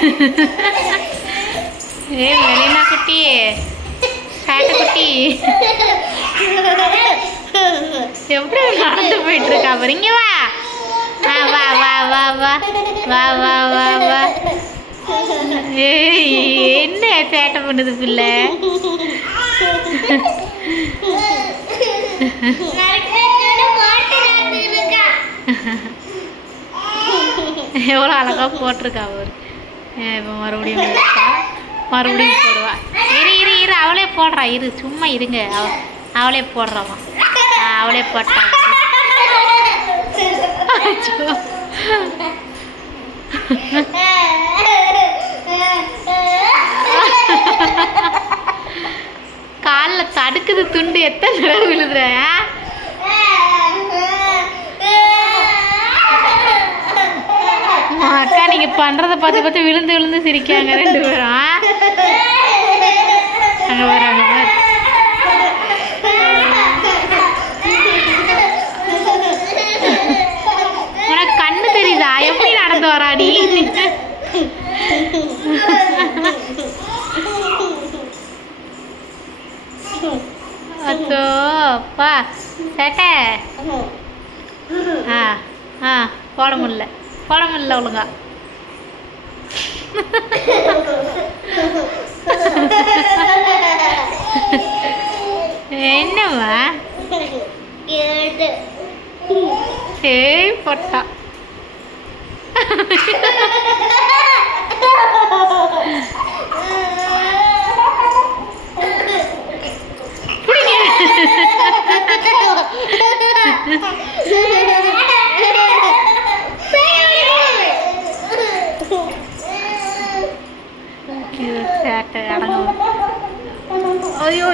ஏ மெலினா குட்டி, சாட்ட குட்டி எப்படி நடந்து போயிட்டு இருக்கா பாருங்க. வா வா வா வா வா வா வா வா வா. என்ன சேட்டை பண்ணுது பிள்ளை? எவ்வளோ அழகா போட்டிருக்கா அவரு. இப்போ மறுபடியும் மறுபடியும் போடுவா. இரு இரு இரு அவளே போடுறா. இரு சும்மா இருங்க. அவளே போடுறாமா. அவளே போட்டா. காலில் தடுக்குது துண்டு. எத்தனை தடவை விழுதுற? அக்கா நீங்க பண்றத பார்த்து பார்த்து விழுந்து விழுந்து சிரிக்காங்க ரெண்டு பேரும். அங்க வராங்க. உனக்கு கண்ணு தெரியுதா? எப்படி நடந்து வராடி? அச்சோ பா சேட்டை. போட முடியல ஒழுங்கா. என்னவா? ஏய் போட்டா. சேட்டை அடங்கும். ஐயோ